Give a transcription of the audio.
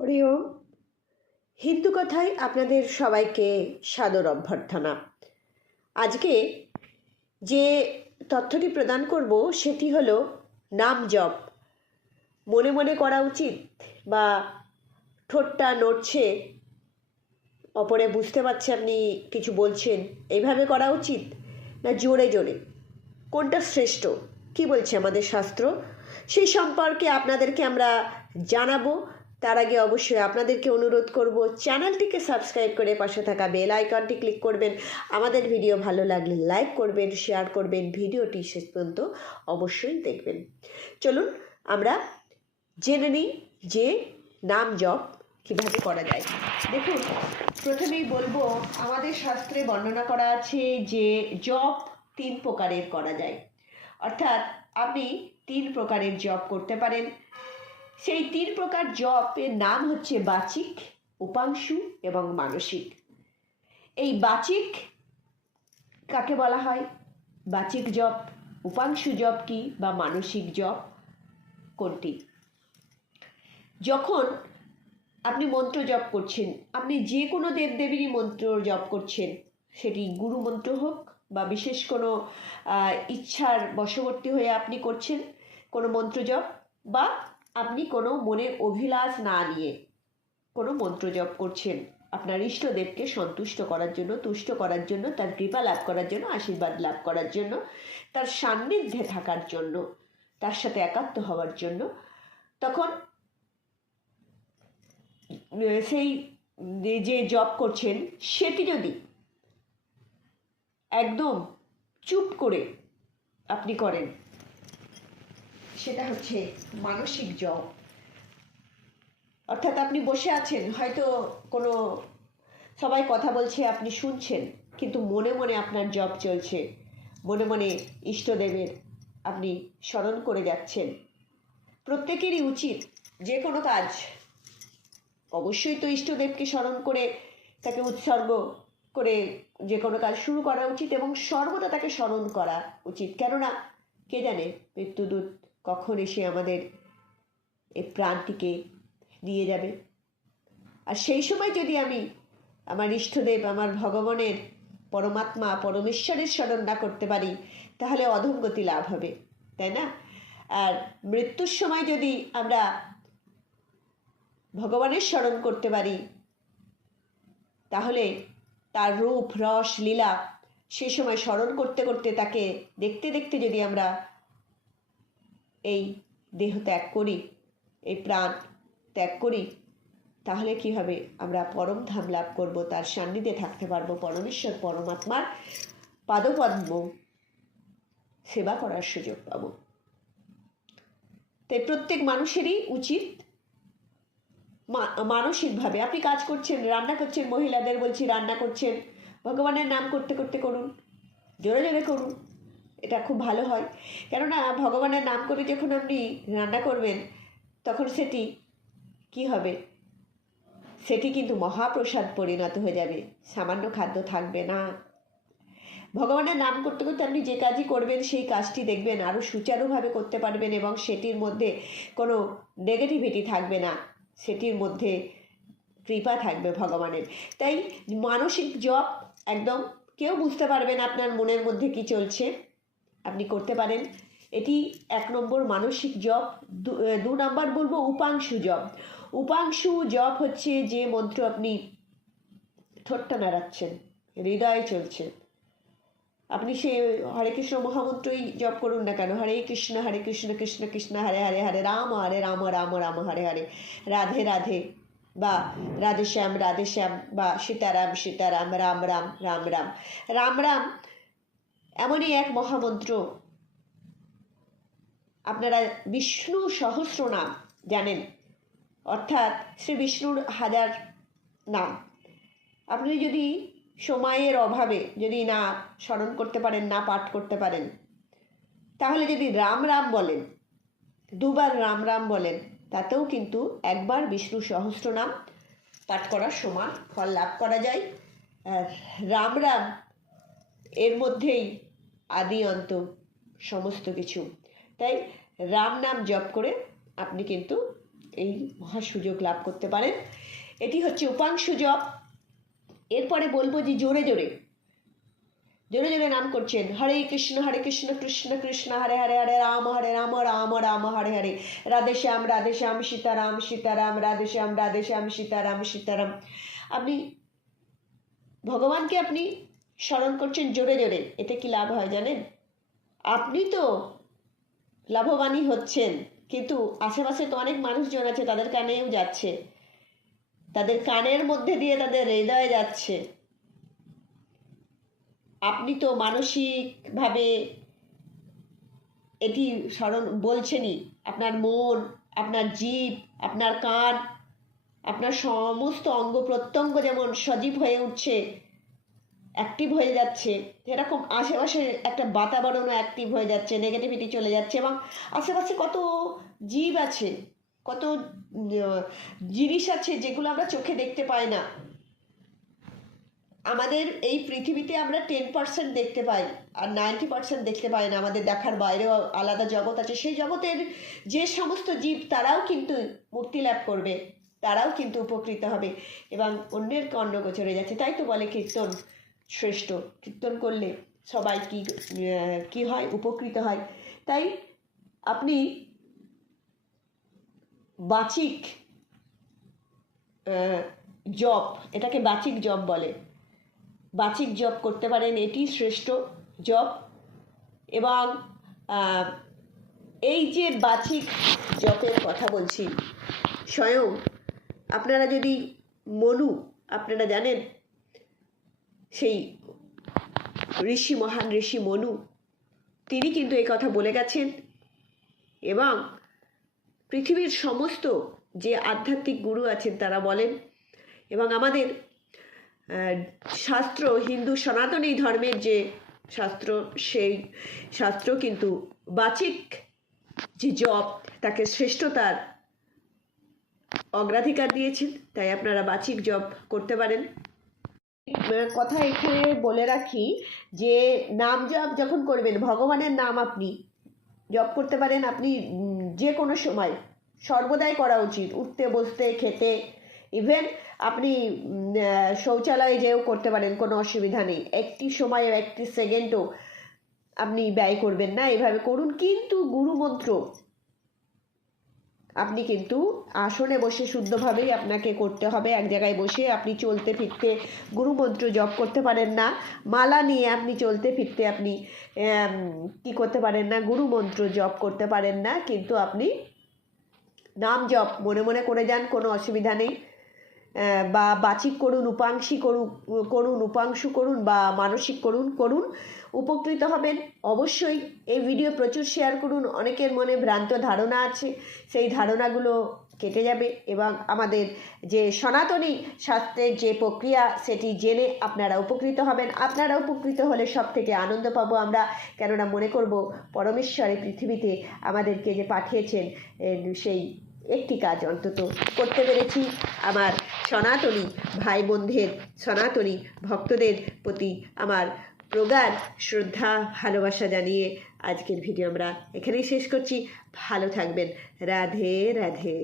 হরি ওম। হিন্দু কথায় আপনাদের সবাইকে সাদর অভ্যর্থনা। আজকে যে তথ্যটি প্রদান করব সেটি হলো নাম জপ মনে মনে করা উচিত, বা ঠোঁটটা নড়ছে, অপরে বুঝতে পারছে আপনি কিছু বলছেন, এইভাবে করা উচিত, না জোরে জোরে, কোনটা শ্রেষ্ঠ, কি বলছে আমাদের শাস্ত্র, সেই সম্পর্কে আপনাদেরকে আমরা জানাবো। তার আগে অবশ্যই আপনাদেরকে অনুরোধ করব, চ্যানেলটিকে সাবস্ক্রাইব করে পাশে থাকা বেল আইকনটি ক্লিক করবেন। আমাদের ভিডিও ভালো লাগলে লাইক করবেন, শেয়ার করবেন, ভিডিওটি শেষ পর্যন্ত অবশ্যই দেখবেন। চলুন আমরা জেনে নিই যে নাম জপ কীভাবে করা যায়। দেখুন, প্রথমেই বলবো, আমাদের শাস্ত্রে বর্ণনা করা আছে যে জপ 3 প্রকারের করা যায়, অর্থাৎ আপনি 3 প্রকারের জপ করতে পারেন। সেই 3 প্রকার জপের নাম হচ্ছে বাচিক, উপাংশু এবং মানসিক। এই বাচিক কাকে বলা হয়, বাচিক জপ, উপাংশু জপ কি, বা মানসিক জপ কোনটি? যখন আপনি মন্ত্র জপ করছেন, আপনি যে কোনো দেবদেবীরই মন্ত্র জপ করছেন, সেটি গুরু মন্ত্র হোক বা বিশেষ কোনো ইচ্ছার বশবর্তী হয়ে আপনি করছেন কোনো মন্ত্র জপ, বা আপনি কোনো মনের অভিলাষ না নিয়ে কোনো মন্ত্র জপ করছেন আপনার ইষ্টদেবকে সন্তুষ্ট করার জন্য, তুষ্ট করার জন্য, তার কৃপা লাভ করার জন্য, আশীর্বাদ লাভ করার জন্য, তার সান্নিধ্যে থাকার জন্য, তার সাথে একাত্ম হওয়ার জন্য, তখন সেই যে জপ করছেন সেটি যদি একদম চুপ করে আপনি করেন, সেটা হচ্ছে মানসিক জপ। অর্থাৎ আপনি বসে আছেন, হয়তো কোনো সবাই কথা বলছে, আপনি শুনছেন, কিন্তু মনে মনে আপনার জপ চলছে, মনে মনে ইষ্টদেবের আপনি স্মরণ করে যাচ্ছেন। প্রত্যেকেরই উচিত যে কোনো কাজ অবশ্যই তো ইষ্টদেবকে স্মরণ করে তাকে উৎসর্গ করে যে কোনো কাজ শুরু করা উচিত, এবং সর্বদা তাকে স্মরণ করা উচিত। কেননা কে জানে মৃত্যুদূত কখন এসে আমাদের এই প্রাণটিকে নিয়ে যাবে। আর সেই সময় যদি আমি আমার ইষ্টদেব, আমার ভগবানের, পরমাত্মা, পরমেশ্বরের স্মরণ না করতে পারি, তাহলে অধোগতি লাভ হবে, তাই না? আর মৃত্যুর সময় যদি আমরা ভগবানের স্মরণ করতে পারি, তাহলে তার রূপ, রস, লীলা সে সময় স্মরণ করতে করতে, তাকে দেখতে দেখতে যদি আমরা এই দেহ ত্যাগ করি, এই প্রাণ ত্যাগ করি, তাহলে কি হবে? আমরা পরম ধাম লাভ করব, তার সান্নিধ্যে থাকতে পারবো, পরমেশ্বর পরমাত্মার পাদপদ্ম সেবা করার সুযোগ পাব। তাই প্রত্যেক মানুষেরই উচিত মানসিকভাবে, আপনি কাজ করছেন, রান্না করছেন, মহিলাদের বলছি, রান্না করছেন, ভগবানের নাম করতে করতে করুন, জোরে জোরে করুন, এটা খুব ভালো হয়। কেননা ভগবানের নাম করে যখন আপনি রান্না করবেন, তখন সেটি কি হবে? সেটি কিন্তু মহাপ্রসাদ পরিণত হয়ে যাবে, সামান্য খাদ্য থাকবে না। ভগবানের নাম করতে করতে আপনি যে কাজই করবেন, সেই কাজটি দেখবেন আরও সুচারুভাবে করতে পারবেন, এবং সেটির মধ্যে কোনো নেগেটিভিটি থাকবে না, সেটির মধ্যে কৃপা থাকবে ভগবানের। তাই মানসিক জপ একদম কেউ বুঝতে পারবে না আপনার মনের মধ্যে কি চলছে, আপনি করতে পারেন। এটি 1 নম্বর মানসিক জপ। 2 নম্বর বলবো উপাংশু জপ। উপাংশু জপ হচ্ছে যে মন্ত্র আপনি ঠোঁটটা নাড়াচ্ছেন, হৃদয়ে চলছে। আপনি সে হরে কৃষ্ণ মহামন্ত্রই জপ করুন না কেন, হরে কৃষ্ণ কৃষ্ণ কৃষ্ণ হরে হরে, হরে রাম রাম রাম হরে হরে, রাধে রাধে বা রাধেশ্যাম বা সীতারাম সীতারাম, রাম রাম রাম রাম রাম রাম, এমনই এক মহামন্ত্র। আপনারা বিষ্ণু সহস্র নাম জানেন, অর্থাৎ শ্রী বিষ্ণুর 1000 নাম। আপনি যদি সময়ের অভাবে যদি না স্মরণ করতে পারেন, না পাঠ করতে পারেন, তাহলে যদি রাম রাম বলেন, 2 বার রাম রাম বলেন, তাতেও কিন্তু 1 বার বিষ্ণু সহস্র নাম পাঠ করার সমান ফল লাভ করা যায়। রাম রাম এর মধ্যেই আদি অন্ত সমস্ত কিছু। তাই রাম নাম জপ করে আপনি কিন্তু এই মহা সুযোগ লাভ করতে পারেন। এটি হচ্ছে উপাংশু জপ। এরপরে বলবো যে জোরে জোরে নাম করছেন হরে কৃষ্ণ কৃষ্ণ কৃষ্ণ হরে হরে, হরে রাম রাম রাম হরে হরে, রাধে শ্যাম সীতারাম সীতারাম, রাধে শ্যাম সীতারাম সীতারাম। আপনি ভগবানকে আপনি স্মরণ করছেন জোরে জোরে। এতে কি লাভ হয় জানেন? আপনি তো লাভবানই হচ্ছেন, কিন্তু আশেপাশে তো অনেক মানুষজন আছে, তাদের কানেও যাচ্ছে, তাদের কানের মধ্যে দিয়ে তাদের হৃদয়ে যাচ্ছে। আপনি তো মানসিকভাবে এটি স্মরণ বলছেনই। আপনার মন, আপনার জিভ, আপনার কান, আপনার সমস্ত অঙ্গ প্রত্যঙ্গ যেমন সজীব হয়ে উঠছে, অ্যাক্টিভ হয়ে যাচ্ছে, এরকম আশেপাশে একটা বাতাবরণও অ্যাক্টিভ হয়ে যাচ্ছে, নেগেটিভিটি চলে যাচ্ছে। এবং আশেপাশে কত জীব আছে, কত জিনিস আছে যেগুলো আমরা চোখে দেখতে পাই না। আমাদের এই পৃথিবীতে আমরা 10% দেখতে পাই, আর 90% দেখতে পাই না। আমাদের দেখার বাইরেও আলাদা জগৎ আছে। সেই জগতের যে সমস্ত জীব, তারাও কিন্তু মুক্তি লাভ করবে, তারাও কিন্তু উপকৃত হবে এবং অন্যের কর্ণ গোচরে যাচ্ছে। তাই তো বলে কীর্তন শ্রেষ্ঠ। কীর্তন করলে সবাই কি হয়? উপকৃত হয়। তাই আপনি বাচিক জপ, এটাকে বাচিক জপ বলে, বাচিক জপ করতে পারেন, এটি শ্রেষ্ঠ জপ। এবং এই যে বাচিক জপের কথা বলছি, স্বয়ং আপনারা যদি আপনারা জানেন সেই মহান ঋষি মনু, তিনি কিন্তু এই কথা বলে গেছেন। এবং পৃথিবীর সমস্ত যে আধ্যাত্মিক গুরু আছেন তারা বলেন। এবং আমাদের শাস্ত্র, হিন্দু সনাতনী ধর্মের যে শাস্ত্র, সেই শাস্ত্র কিন্তু বাচিক যে জপ, তাকে শ্রেষ্ঠতার অগ্রাধিকার দিয়েছেন। তাই আপনারা বাচিক জপ করতে পারেন। কথা এখানে বলে রাখি যে নাম জপ যখন করবেন, ভগবানের নাম আপনি জপ করতে পারেন। আপনি যে কোনো সময় সর্বদাই করা উচিত, উঠতে বসতে খেতে, ইভেন আপনি শৌচালয়ে যেও করতে পারেন, কোনো অসুবিধা নেই। একটি সময়, একটি সেকেন্ডও আপনি ব্যয় করবেন না, এভাবে করুন। কিন্তু গুরুমন্ত্র আপনি কিন্তু আসনে বসে শুদ্ধভাবেই আপনাকে করতে হবে। এক জায়গায় বসে আপনি চলতে ফিরতে গুরুমন্ত্র জপ করতে পারেন না। মালা নিয়ে আপনি চলতে ফিরতে আপনি কি করতে পারেন না? গুরুমন্ত্র জপ করতে পারেন না। কিন্তু আপনি নাম জপ মনে মনে করে যান, কোনো অসুবিধা নেই। বা বাচিক করুন, উপাংশু করুন বা মানসিক করুন, উপকৃত হবেন। অবশ্যই এই ভিডিও প্রচুর শেয়ার করুন। অনেকের মনে ভ্রান্ত ধারণা আছে, সেই ধারণাগুলো কেটে যাবে এবং আমাদের যে সনাতনী শাস্ত্রের যে প্রক্রিয়া, সেটি জেনে আপনারা উপকৃত হবেন। আপনারা উপকৃত হলে সব থেকে আনন্দ পাবো আমরা, কেননা মনে করব পরমেশ্বর এই পৃথিবীতে আমাদেরকে যে পাঠিয়েছেন, সেই একটি কাজ অন্তত করতে পেরেছি। আমার সনাতনী ভাই বোনদের, সনাতনী ভক্তদের প্রতি আমার প্রগাঢ় শ্রদ্ধা, ভালোবাসা জানিয়ে আজকের ভিডিও আমরা এখানেই শেষ করছি। ভালো থাকবেন। রাধে রাধে।